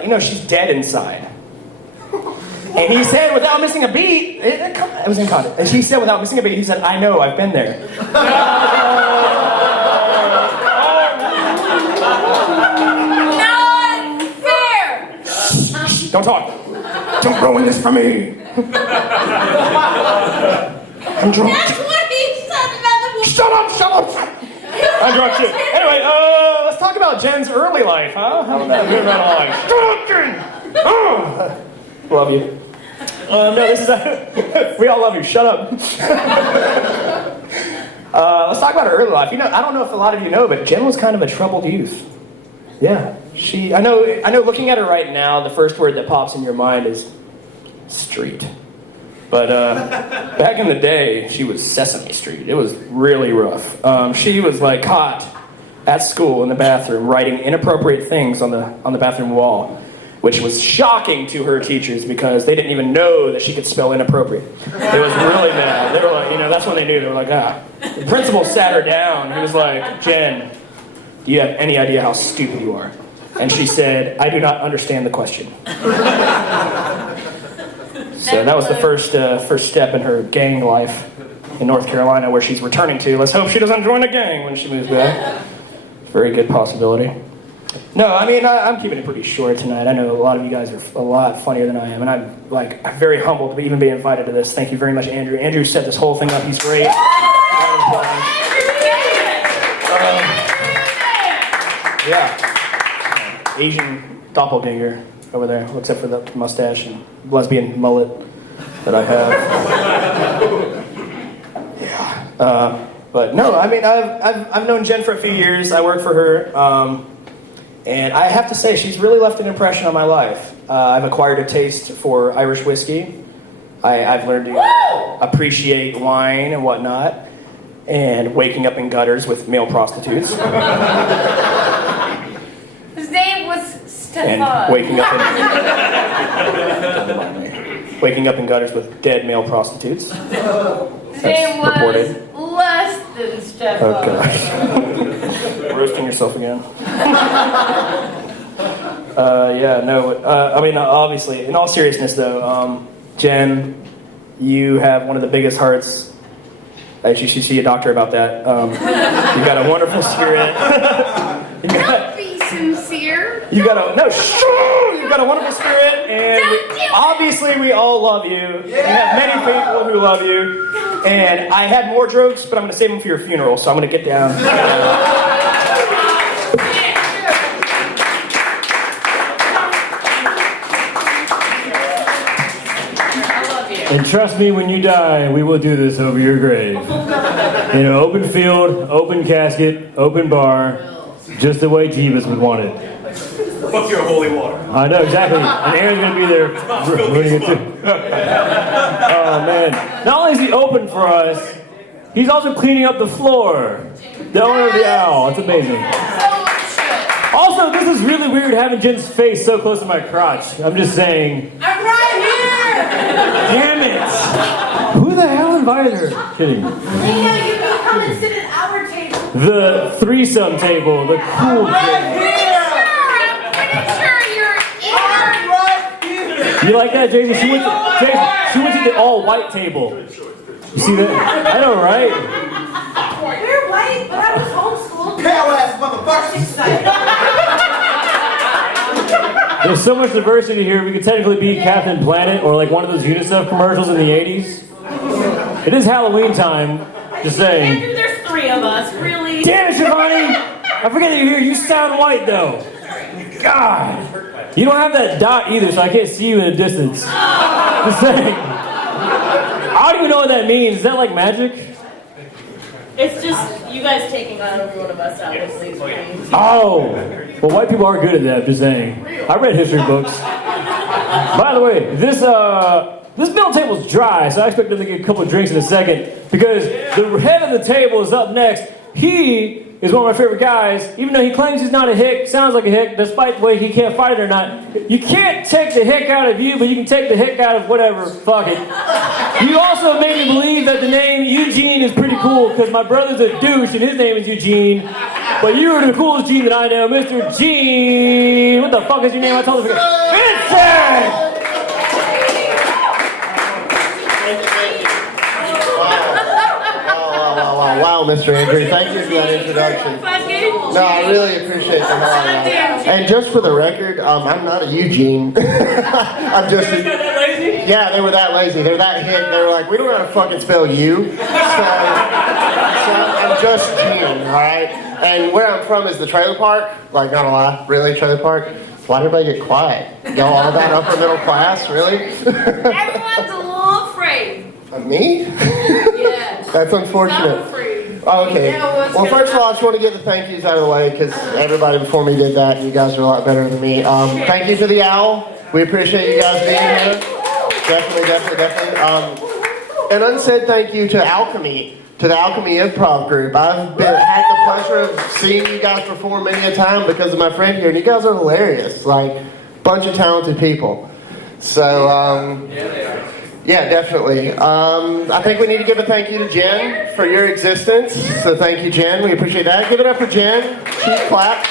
You know, she's dead inside. And he said, without missing a beat, it was in context. And she said, without missing a beat, he said, I know, I've been there. Not fair! Don't talk. Don't ruin this for me. I'm drunk. That's what he said about the movie. Shut up! I'm drunk too. Anyway, let's talk about Jen's early life, huh? How about that? Good amount of life. Shut up, Jen! Oh! Love you. No, this is we all love you. Shut up. Let's talk about her early life. You know, I don't know if a lot of you know, but Jen was kind of a troubled youth. Yeah, I know. Looking at her right now, the first word that pops in your mind is street. But back in the day, she was Sesame Street. It was really rough. She was like caught at school in the bathroom writing inappropriate things on the bathroom wall, which was shocking to her teachers because they didn't even know that she could spell inappropriate. It was really bad. They were like, that's when they knew. They were like, The principal sat her down. He was like, Jen, do you have any idea how stupid you are? And she said, I do not understand the question. So that was the first step in her gang life in North Carolina, where she's returning to. Let's hope she doesn't join a gang when she moves back. Very good possibility. No, I mean, I'm keeping it pretty short tonight. I know a lot of you guys are a lot funnier than I am, and I'm very humbled to even be invited to this. Thank you very much, Andrew. Andrew set this whole thing up. He's great. Yeah. Asian doppelganger over there, except for the mustache and lesbian mullet that I have. Yeah. But no, I mean, I've known Jen for a few years. I work for her. And I have to say, she's really left an impression on my life. I've acquired a taste for Irish whiskey. I've learned to appreciate wine and whatnot, and waking up in gutters with male prostitutes. His name was Stefan. And waking up in gutters with dead male prostitutes. His name was reported. less than Stefan. Oh, gosh. Roasting yourself again. I mean, obviously, in all seriousness, though, Jen, you have one of the biggest hearts. You should see a doctor about that. You've got a wonderful spirit. Don't be sincere. You've got a wonderful spirit, and obviously we all love you. You have many people who love you. And I had more jokes, but I'm going to save them for your funeral, so I'm going to get down. And trust me, when you die, we will do this over your grave. In an open field, open casket, open bar, just the way Jeebus would want it. Fuck your holy water. I know, exactly. And Aaron's going to be there ruining it too. Oh, man. Not only is he open for us, he's also cleaning up the floor. The owner of the owl. It's amazing. Also, this is really weird having Jen's face so close to my crotch. I'm just saying. I'm right here. Damn it! Who the hell invited her? Kidding. You can come and sit at our table. The threesome table, the cool table. Pretty sure you're in. You like that, Jason? She went to the all-white table. You see that? I know, right? We're white, but I was homeschooled. Pale ass motherfucker. There's so much diversity here. We could technically be Captain Planet or like one of those UNICEF commercials in the 80s. It is Halloween time. Just saying. Andrew, there's 3 of us, really. Damn it, Shivani! I forget that you're here. You sound white, though. God. You don't have that dot either, so I can't see you in the distance. Just saying. I don't even know what that means. Is that like magic? It's just you guys taking on every one of us, obviously. Oh. Well, white people are good at that, just saying. I read history books. By the way, this meal table's dry, so I expect them to get a couple of drinks in a second, because the head of the table is up next. He is one of my favorite guys, even though he claims he's not a hick, sounds like a hick, despite the way he can't fight it or not. You can't take the hick out of you, but you can take the hick out of whatever, fuck it. You also made me believe that the name Eugene is pretty cool, because my brother's a douche and his name is Eugene. But you are the coolest Gene that I know, Mr. Gene. What the fuck is your name? I told you. Vincent! Wow, Mr. Andrew, thank you for that introduction. No, I really appreciate the hell out of that. And just for the record, I'm not a Eugene. I'm just. Yeah, they were that lazy. They're that hit. They were like, we don't know how to fucking spell you. So I'm just Gene, all right? And where I'm from is the trailer park. Like, not a lie, really, trailer park. Why did everybody get quiet? Y'all all that upper middle class, really? Everyone's a little afraid. Me? Yeah. That's unfortunate. I'm afraid. Okay. Yeah, what's Well, gonna first of all, I just want to get the thank yous out of the way because everybody before me did that, and you guys are a lot better than me. Thank you to the Owl. We appreciate you guys being here. Definitely. An unsaid thank you to Alchemy, to the Alchemy Improv Group. I've had the pleasure of seeing you guys perform many a time because of my friend here, and you guys are hilarious. Like, bunch of talented people. So, yeah, definitely. I think we need to give a thank you to Jen for your existence. So thank you, Jen. We appreciate that. Give it up for Jen. Cheap clap.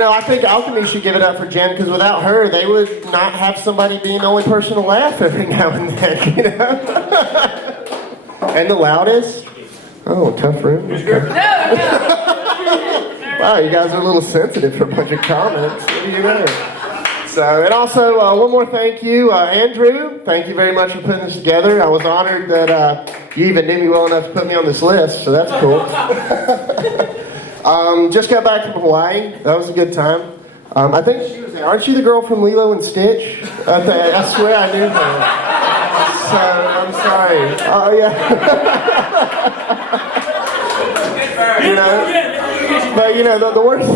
I think Alchemy should give it up for Jen because without her, they would not have somebody being the only person to laugh every now and then, you know? And the loudest? Oh, tough room. Wow, you guys are a little sensitive for a bunch of comments. What do you know? So, and also, one more thank you, Andrew. Thank you very much for putting this together. I was honored that you even knew me well enough to put me on this list, so that's cool. Just got back from Hawaii. That was a good time. I think she was there. Aren't you the girl from Lilo and Stitch? I swear I knew her. So, I'm sorry. Oh, yeah. But the worst...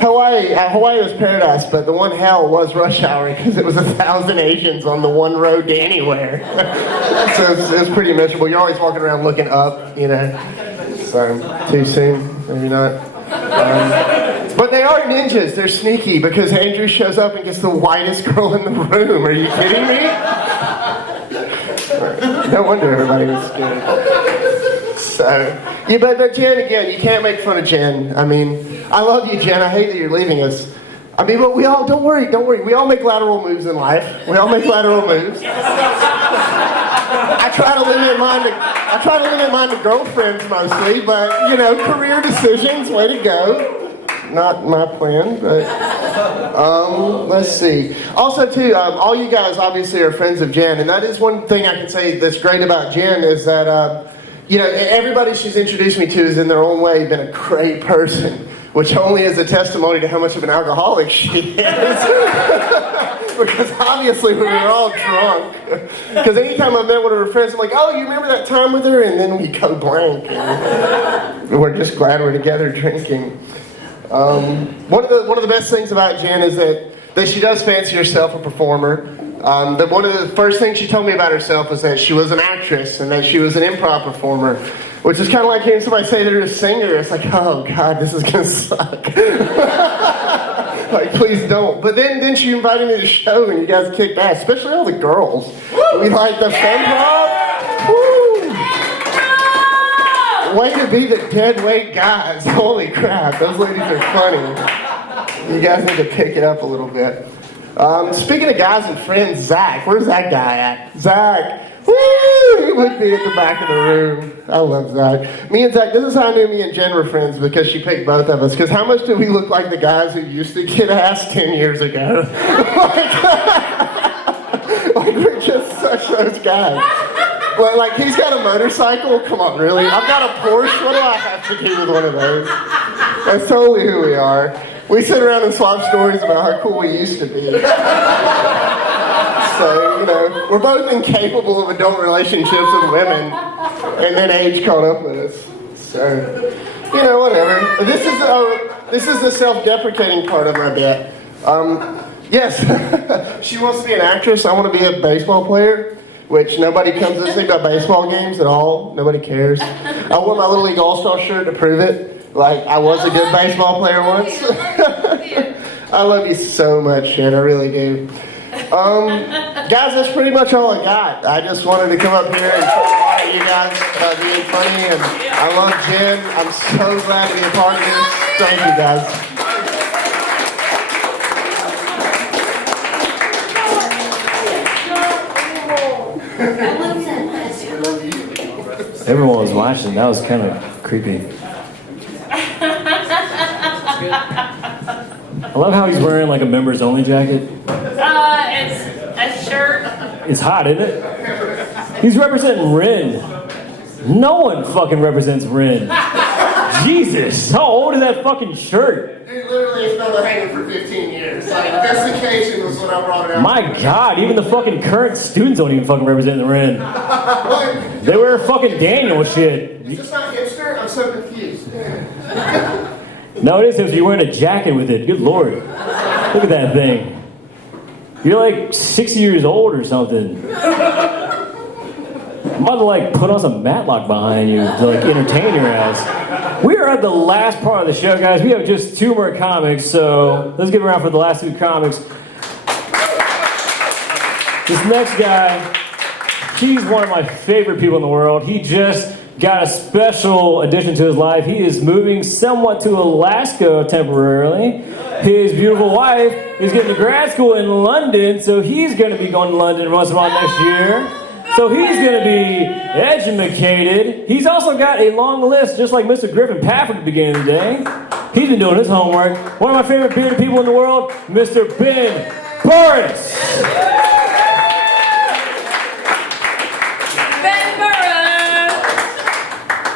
Hawaii was paradise, but the one hell was rush hour because it was 1,000 Asians on the one road to anywhere. So it was pretty miserable. You're always walking around looking up, you know. So, too soon, maybe not. But they are ninjas. They're sneaky because Andrew shows up and gets the whitest girl in the room. Are you kidding me? No wonder everybody was scared. So, yeah, but Jen, again, you can't make fun of Jen. I mean, I love you, Jen. I hate that you're leaving us. I mean, but we all, don't worry. We all make lateral moves in life. We all make lateral moves. I try to limit mine to girlfriends mostly, but, career decisions, way to go. Not my plan, but, let's see. Also, too, all you guys obviously are friends of Jen, and that is one thing I can say that's great about Jen is that, everybody she's introduced me to has in their own way been a great person, which only is a testimony to how much of an alcoholic she is. Because obviously we were all drunk. Because anytime I met one of her friends, I'm like, oh, you remember that time with her? And then we go blank. And we're just glad we're together drinking. One of the best things about Jen is that she does fancy herself a performer. One of the first things she told me about herself was that she was an actress and that she was an improv performer, which is kind of like hearing somebody say they're a singer. It's like, oh God, this is gonna suck. Like, please don't. But then she invited me to the show and you guys kicked ass, especially all the girls. We like the femprov. Woo! Way to be the dead weight guys. Holy crap, those ladies are funny. You guys need to pick it up a little bit. Speaking of guys and friends, Zach. Where's that guy at? Zach. Woo! He would be at the back of the room. I love Zach. Me and Zach, this is how I knew me and Jen were friends because she picked both of us. Because how much do we look like the guys who used to get ass 10 years ago? like we're just such those guys. But like he's got a motorcycle. Come on, really? I've got a Porsche. What do I have to do with one of those? That's totally who we are. We sit around and swap stories about how cool we used to be. So, we're both incapable of adult relationships with women, and then age caught up with us. So, whatever. This is the self-deprecating part of my bit. Yes, she wants to be an actress. I want to be a baseball player, which nobody comes to see about baseball games at all. Nobody cares. I wore my Little League All-Star shirt to prove it. Like, I was a good baseball player once. I love you so much, Jen. I really do. Guys, that's pretty much all I got. I just wanted to come up here and tell appreciate you guys being funny, and I love Jen. I'm so glad to be a part of this. Thank you, guys. Everyone was watching. That was kind of creepy. I love how he's wearing like a members only jacket. It's a shirt. It's hot, isn't it? He's representing Ren. No one fucking represents Ren. Jesus, how old is that fucking shirt? Dude, literally, it's been hanging for 15 years. Like, desiccation was what I brought it out. My God, even the fucking current students don't even fucking represent the Ren. They wear fucking Daniel shit. Is this not hipster? I'm so confused. No, it is hipster. You're wearing a jacket with it. Good Lord. Look at that thing. You're like 60 years old or something. I'm about to like put on some Matlock behind you to like entertain your ass. We are at the last part of the show, guys. We have just 2 more comics, so let's give it around for the last 2 comics. This next guy, he's one of my favorite people in the world. He just got a special addition to his life. He is moving somewhat to Alaska temporarily. His beautiful wife is getting to grad school in London, so he's going to be going to London once a month next year. So he's going to be educated. He's also got a long list, just like Mr. Griffin Pafford at the beginning of the day. He's been doing his homework. One of my favorite bearded people in the world, Mr. Ben Burris. Ben Burris.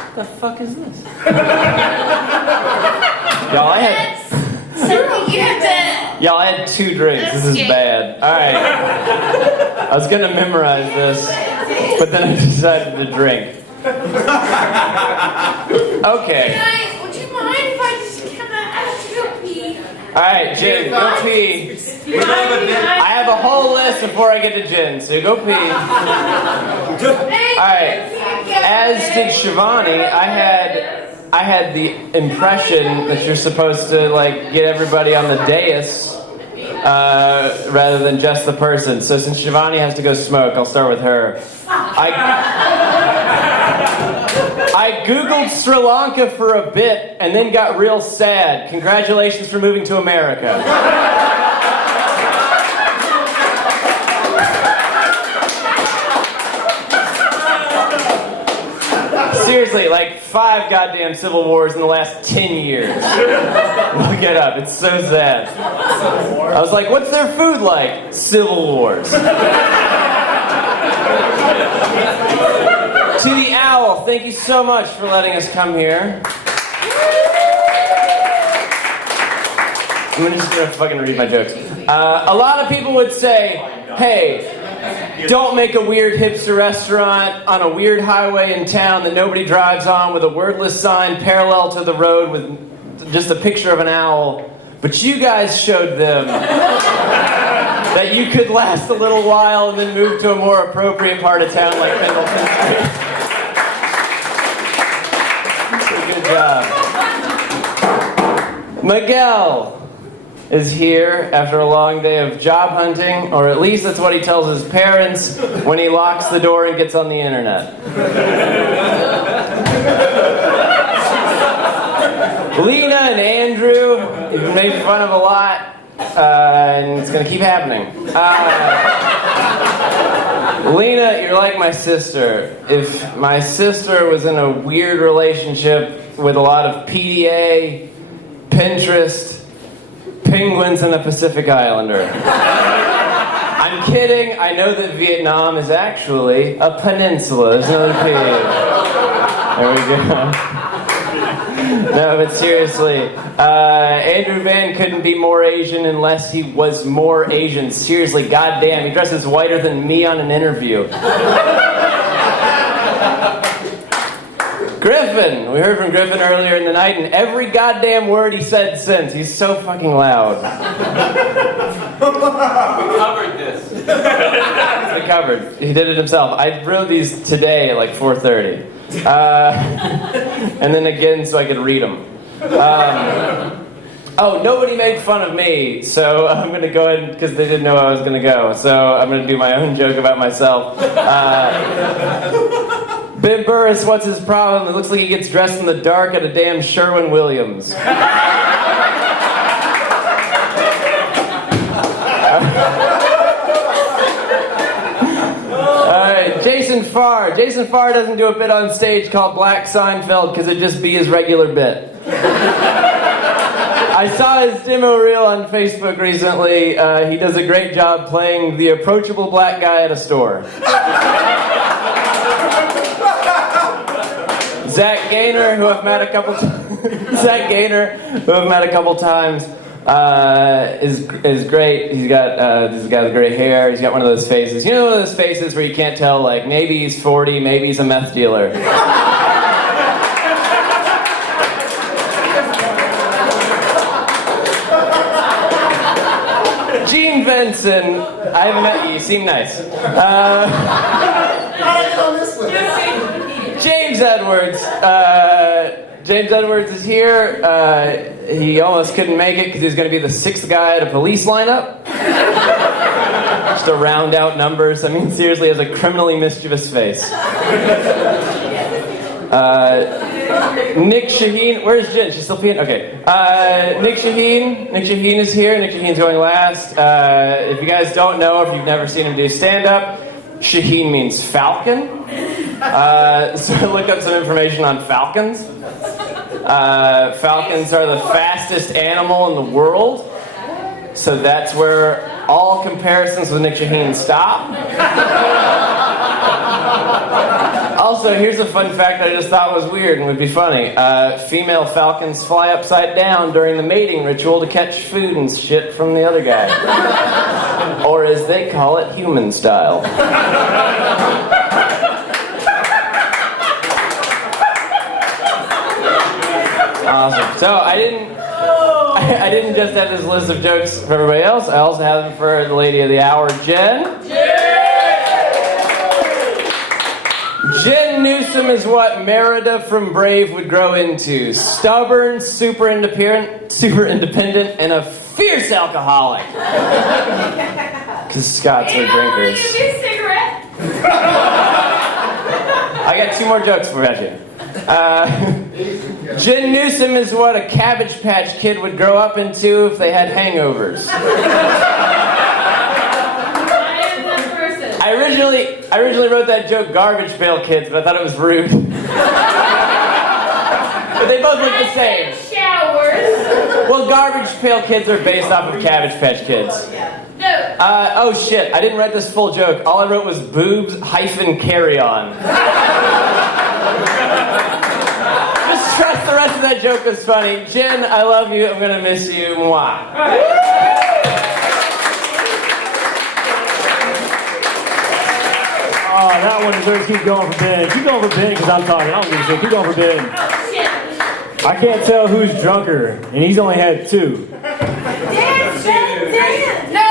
What the fuck is this? Y'all, I had 2 drinks. This is bad. All right. I was gonna memorize this, but then I decided to drink. Okay. Guys, would you mind if I just come out? I have to go pee. All right, Jen, go pee. I have a whole list before I get to Jen, so go pee. All right. As did Shivani, I had the impression that you're supposed to like get everybody on the dais rather than just the person. So since Shivani has to go smoke, I'll start with her. I Googled Sri Lanka for a bit and then got real sad. Congratulations for moving to America. Seriously, like 5 goddamn civil wars in the last 10 years. Look it up, it's so sad. I was like, what's their food like? Civil wars. To the Owl, thank you so much for letting us come here. I'm just gonna fucking read my jokes. A lot of people would say, hey, don't make a weird hipster restaurant on a weird highway in town that nobody drives on with a wordless sign parallel to the road with just a picture of an owl. But you guys showed them that you could last a little while and then move to a more appropriate part of town like Pendleton Street. Good job. Miguel is here after a long day of job hunting, or at least that's what he tells his parents when he locks the door and gets on the internet. Lena and Andrew, you've been made fun of a lot, and it's going to keep happening. Lena, you're like my sister. If my sister was in a weird relationship with a lot of PDA, Pinterest, penguins, and a Pacific Islander. I'm kidding. I know that Vietnam is actually a peninsula. There's another P. There we go. No, but seriously, Andrew Van couldn't be more Asian unless he was more Asian. Seriously, goddamn, he dresses whiter than me on an interview. Griffin, we heard from Griffin earlier in the night, and every goddamn word he said since. He's so fucking loud. We covered this. We covered. He did it himself. I wrote these today at like 4:30. And then again so I could read them. Oh, nobody made fun of me, so I'm going to go ahead, because they didn't know I was going to go, so I'm going to do my own joke about myself. Ben Burris, what's his problem? It looks like he gets dressed in the dark at a damn Sherwin-Williams. Alright, Jason Farr. Jason Farr doesn't do a bit on stage called Black Seinfeld because it'd just be his regular bit. I saw his demo reel on Facebook recently. He does a great job playing the approachable black guy at a store. Zach Gaynor, who I've met a couple times, is great. He's got this guy with great hair. He's got one of those faces. You know, one of those faces where you can't tell, like, maybe he's 40, maybe he's a meth dealer. Gene Benson, I haven't met you. You seem nice. James Edwards. James Edwards is here. He almost couldn't make it because he was going to be the 6th guy at a police lineup. Just to round out numbers. I mean, seriously, he has a criminally mischievous face. Nick Shaheen. Where's Jen? She's still peeing? Okay. Nick Shaheen. Nick Shaheen is here. Nick Shaheen's going last. If you guys don't know, if you've never seen him do stand-up, Shaheen means falcon. So look up some information on falcons. Falcons are the fastest animal in the world. So that's where all comparisons with Nick Shaheen stop. Also, here's a fun fact that I just thought was weird and would be funny. Female falcons fly upside down during the mating ritual to catch food and shit from the other guy. Or as they call it, human style. Awesome. So I didn't just have this list of jokes for everybody else. I also have them for the lady of the hour, Jen. Jen Newsom is what Merida from Brave would grow into. Stubborn, super independent, and a fierce alcoholic. Because Scots are drinkers. Give me a cigarette. I got 2 more jokes for you. Jen Newsom is what a Cabbage Patch Kid would grow up into if they had hangovers. I am that person. I originally wrote that joke Garbage Pail Kids, but I thought it was rude. But they both look the same. Showers. Well, Garbage Pail Kids are based off of Cabbage Patch Kids. No. Oh shit, I didn't write this full joke. All I wrote was boobs hyphen carry on. Just trust the rest of that joke was funny. Jen, I love you. I'm gonna miss you. Mwah. Oh, that one deserves to keep going for Ben. Keep going for Ben because I'm talking. I don't give a shit. Keep going for Ben. Oh, shit. I can't tell who's drunker, and he's only had 2. Dan. No,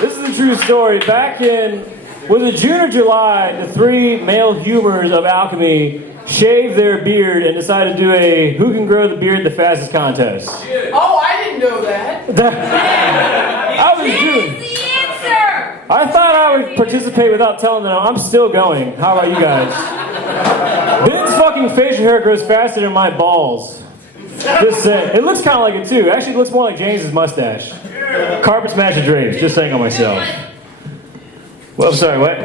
This is a true story. Back in, was it June or July, the 3 male humors of alchemy shaved their beard and decided to do a who can grow the beard the fastest contest. Oh, I didn't know that. I was June. the answer. I thought I would participate without telling them. I'm still going. How about you guys? Ben's fucking facial hair grows faster than my balls. Just saying. It looks kind of like it too. Actually, it looks more like James's mustache. Carpet smasher dreams. Just saying on myself. Well, I'm sorry. What?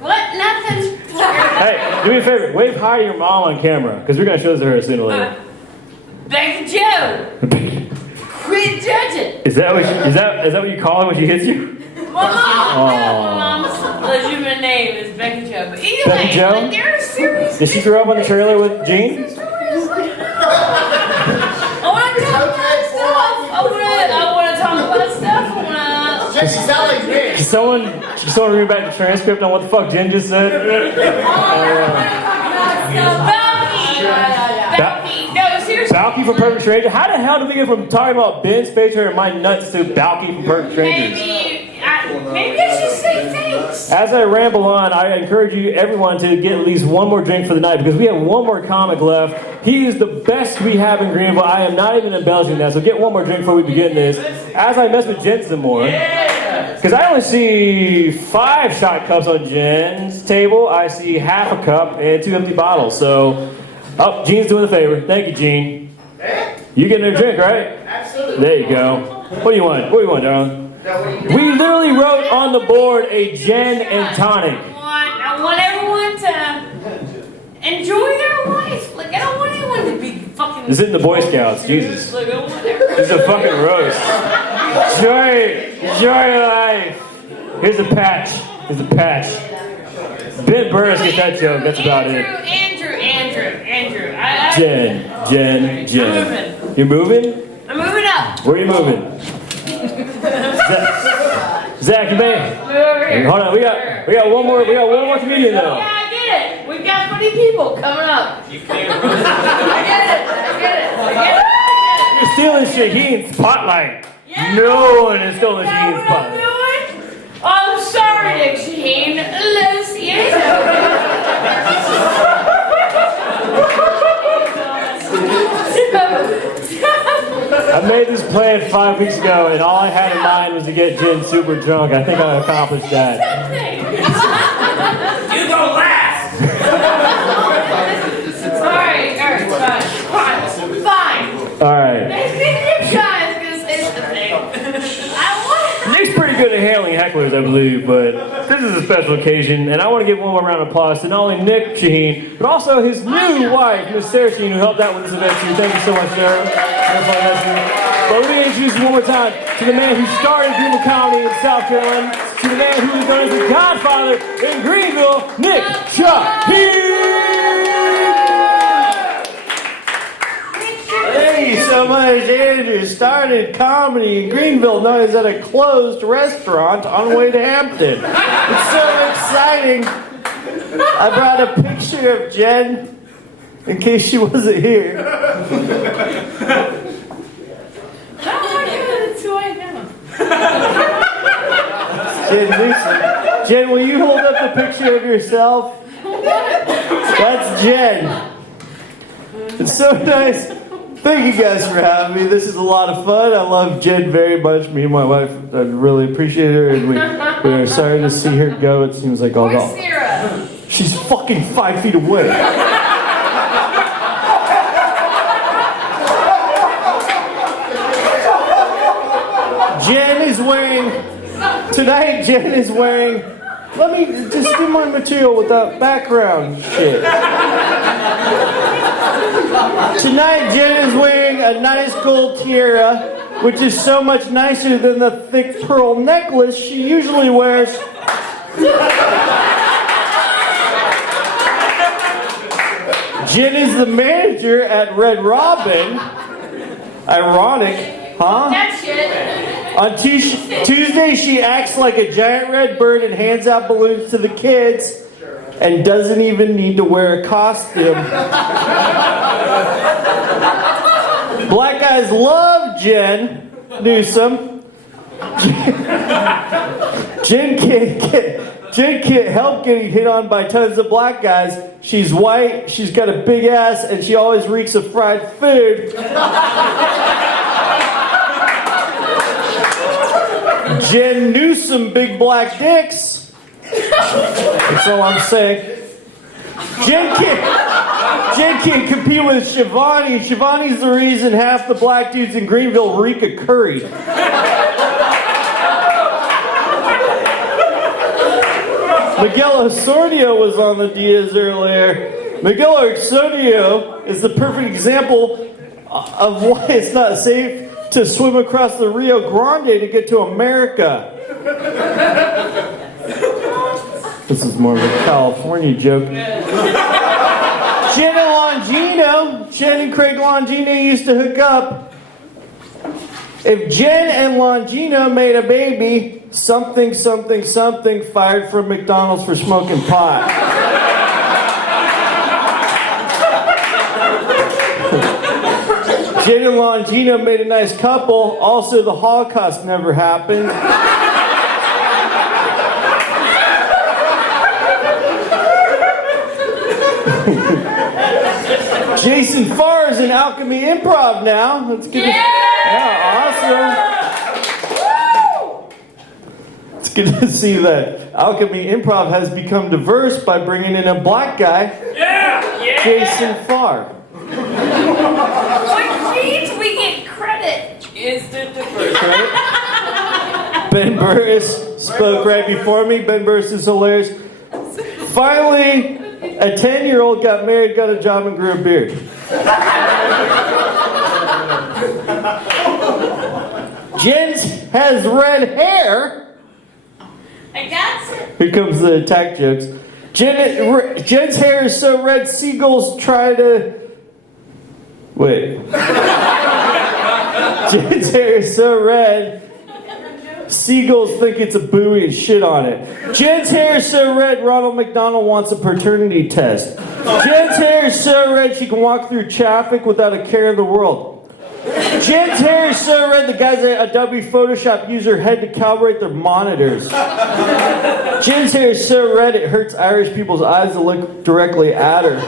What? Nothing. Hey, do me a favor. Wave hi to your mom on camera because we're gonna show this to her sooner or later. Becky Joe. Quit judging. Is that what you call her when she hits you? My mom. Aw. My mom's legitimate name is Becky Joe. But anyway, Becky Joe? like, there are serious. Did she grow up on the trailer with Gene? I want to talk about stuff. I want to talk about stuff. Jesse, sound like me. Can someone read back the transcript on what the fuck Jen just said? Balky. No, seriously. Balky from Perfect Stranger? How the hell did we get from talking about Ben's face hair and my nuts to Balky from Perfect Strangers? Maybe I should say thanks. As I ramble on, I encourage you, everyone, to get at least one more drink for the night because we have one more comic left. He is the best we have in Greenville. I am not even embellishing that, so get one more drink before we begin this. As I mess with Jen some more. Yes. Because I only see 5 shot cups on Jen's table. I see half a cup and 2 empty bottles. So, oh, Gene's doing the favor. Thank you, Gene. You getting a drink, right? Absolutely. There you go. What do you want? What do you want, darling? We literally wrote on the board a gin and tonic. I want everyone to enjoy their life. Like, I don't want anyone to be fucking. This isn't the Boy Scouts, Jesus. Like, I don't want everyone. This is a fucking roast. Enjoy your life. Here's a patch. Here's a patch. Ben Burris get that joke. That's about it. Andrew. Jen. I'm moving. You're moving? I'm moving up. Where are you moving? Zach, you may. Move over here. Hold on, we got one more comedian though. Yeah, I get it. We've got funny people coming up. I get it. You're stealing Shaheen's spotlight. Yeah. No one is stealing Know Shaheen's what I'm spotlight. doing? I'm sorry, Nick Shaheen. I made this plan 5 weeks ago, and all I had in mind was to get Jen super drunk. I think I accomplished that. You go last. Fine. All right. Nick Shaheen's gonna say something. Nick's pretty good at handling hecklers, I believe, but this is a special occasion, and I want to give one more round of applause to not only Nick Shaheen, but also his new wife, Miss Sarah Shaheen, who helped out with this event too. Thank you so much, Sarah. But let me introduce you one more time to the man who started Greenville County in South Carolina, to the man who is known as the Godfather in Greenville, Nick Shaheen! Thank you so much, Andrew. Started comedy in Greenville, known as at a closed restaurant on the way to Hampton. It's so exciting. I brought a picture of Jen in case she wasn't here. Jen Newsom. Jen, will you hold up the picture of yourself? That's Jen. It's so nice. Thank you guys for having me. This is a lot of fun. I love Jen very much. Me and my wife, I really appreciate her, and we are sorry to see her go. It seems like all Where's gone. Sarah? She's fucking 5 feet away. Jen is wearing, let me just do my material without background shit. Tonight, Jen is wearing a nice gold tiara, which is so much nicer than the thick pearl necklace she usually wears. Jen is the manager at Red Robin. Ironic, huh? That shit. On Tuesday, she acts like a giant red bird and hands out balloons to the kids and doesn't even need to wear a costume. Black guys love Jen Newsom. Jen can't help getting hit on by tons of black guys. She's white, she's got a big ass, and she always reeks of fried food. Jen Newsom, big black dicks. That's all I'm saying. Jen can't compete with Shivani. Shivani's the reason half the black dudes in Greenville reek of curry. Miguel Osornio was on the Diaz earlier. Miguel Osornio is the perfect example of why it's not safe to swim across the Rio Grande to get to America. This is more of a California joke. Jen and Craig Longino used to hook up. If Jen and Longino made a baby, something fired from McDonald's for smoking pot. Jen and Longino made a nice couple. Also, the Holocaust never happened. Jason Farr is in Alchemy Improv now. Let's give it. Yeah, awesome. It's good to see that Alchemy Improv has become diverse by bringing in a black guy, Jason Farr. Which means we get credit. Instant diversity. Ben Burris spoke right before me. Ben Burris is hilarious. Finally, a 10-year-old got married, got a job, and grew a beard. Jen has red hair. I got it. Here comes the attack jokes. Jen's hair is so red, seagulls try to... Wait. Jen's hair is so red, seagulls think it's a buoy and shit on it. Jen's hair is so red, Ronald McDonald wants a paternity test. Jen's hair is so red, she can walk through traffic without a care in the world. Jen's hair is so red, the guys at Adobe Photoshop use her head to calibrate their monitors. Jen's hair is so red, it hurts Irish people's eyes to look directly at her.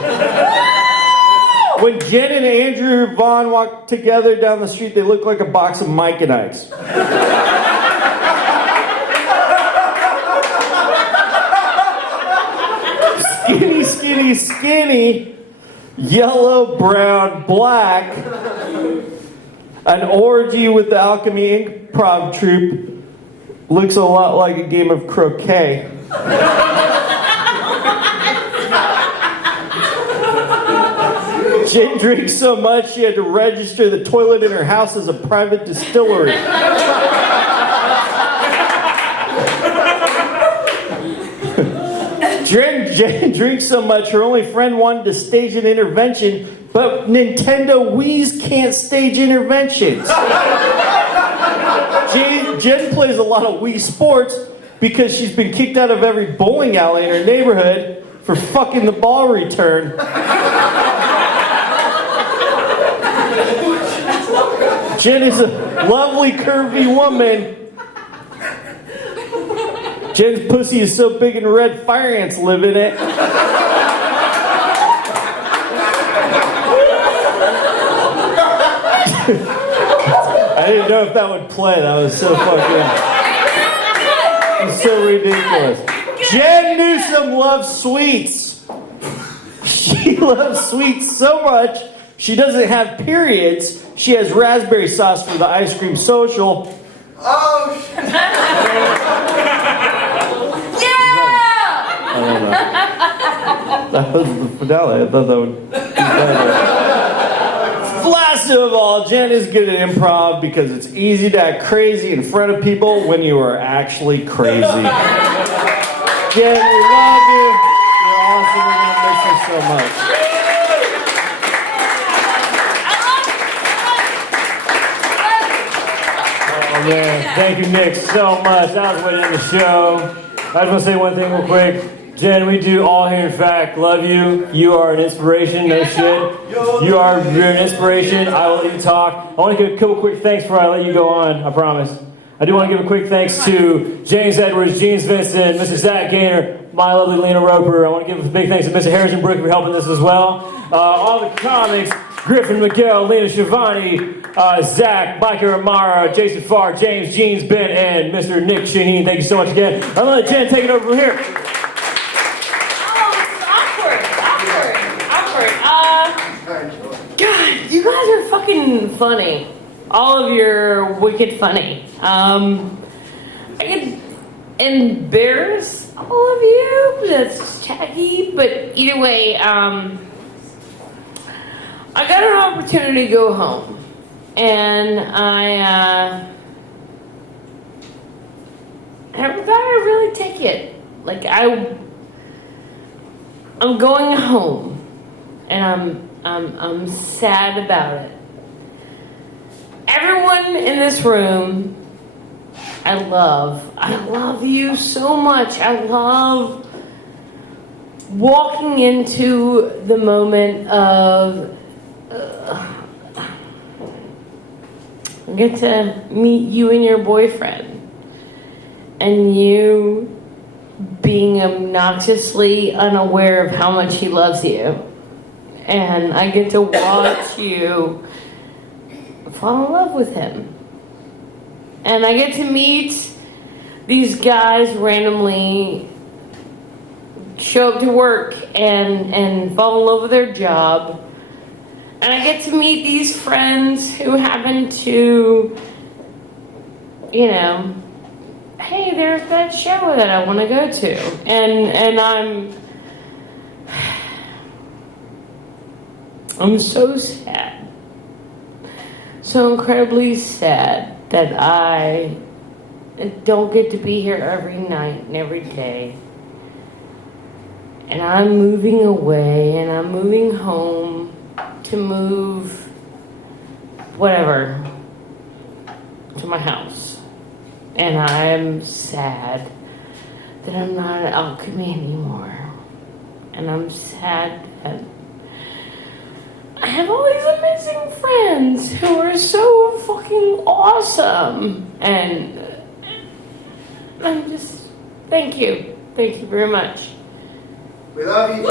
When Jen and Andrew Vaughn walk together down the street, they look like a box of Mike and Ike's. Skinny, skinny, skinny, yellow, brown, black. An orgy with the Alchemy Improv troupe looks a lot like a game of croquet. Jen drinks so much she had to register the toilet in her house as a private distillery. Jen drinks so much her only friend wanted to stage an intervention, but Nintendo Wii's can't stage interventions. Jen plays a lot of Wii Sports because she's been kicked out of every bowling alley in her neighborhood for fucking the ball return. Jen is a lovely, curvy woman. Jen's pussy is so big and red, fire ants live in it. I didn't know if that would play. That was so fucking... It was so ridiculous. Jen Newsom loves sweets. She loves sweets so much, she doesn't have periods. She has raspberry sauce for the ice cream social. Oh, shit. I don't know. That was the finale. I thought that would be better. Last of all, Jen is good at improv because it's easy to act crazy in front of people when you are actually crazy. Jen, we love you. You're awesome. We're going to miss you so much. Oh, man. Thank you, Nick, so much. That was way to end the show. I just want to say one thing real quick. Jen, we do all here in fact love you. You are an inspiration, no shit. You're an inspiration. I will let you talk. I want to give a couple quick thanks before I let you go on, I promise. I do want to give a quick thanks to James Edwards, Jeans Vincent, Mr. Zach Gaynor, my lovely Lena Roper. I want to give a big thanks to Mr. Harrison Brook for helping this as well. All the comics, Griffin Miguel, Lena Shivani, Zach, Micah Amara, Jason Farr, James, Jeans, Ben, and Mr. Nick Shaheen. Thank you so much again. I'm going to let Jen take it over from here. God, you guys are fucking funny. All of you are wicked funny. I could embarrass all of you. That's tacky, but either way, I got an opportunity to go home, and I thought I'd really take it. Like I'm going home, and I'm sad about it. Everyone in this room, I love you so much. I love walking into the moment of I get to meet you and your boyfriend, and you being obnoxiously unaware of how much he loves you. And I get to watch you fall in love with him. And I get to meet these guys randomly show up to work and fall in love with their job. And I get to meet these friends who happen to, you know, hey, there's that show that I want to go to. And I'm so sad. So incredibly sad that I don't get to be here every night and every day. And I'm moving away and I'm moving home to move whatever to my house. And I'm sad that I'm not at Alchemy anymore. And I'm sad that I have all these amazing friends who are so fucking awesome. And I'm just, thank you. Thank you very much. We love you.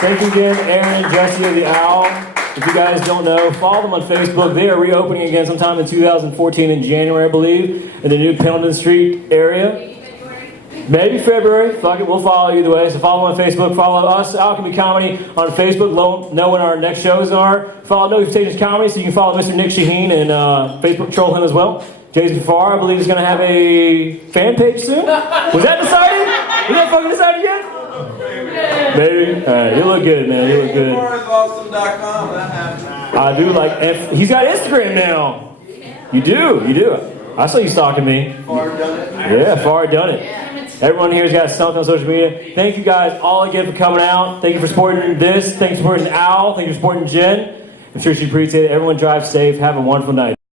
Thank you again, Aaron, Jesse of the Owl. If you guys don't know, follow them on Facebook. They are reopening again sometime in 2014 in January, I believe, in the new Pendleton Street area. Maybe February. Fuck it, we'll follow either way. So follow them on Facebook. Follow us, Alchemy Comedy, on Facebook. Know when our next shows are. Follow Notifications Comedy so you can follow Mr. Nick Shaheen and Facebook troll him as well. Jason Farr, I believe, is going to have a fan page soon. Was that decided? Was that fucking decided yet? Maybe. All right, you look good, man. You look good. Awesome.com. That happened. I do like. He's got Instagram now. You do. You do. I saw you stalking me. Far done it. Yeah, far done it. Everyone here's got something on social media. Thank you guys all again for coming out. Thank you for supporting this. Thank you for supporting Owl. Thank you for supporting Jen. I'm sure she appreciates it. Everyone drive safe. Have a wonderful night.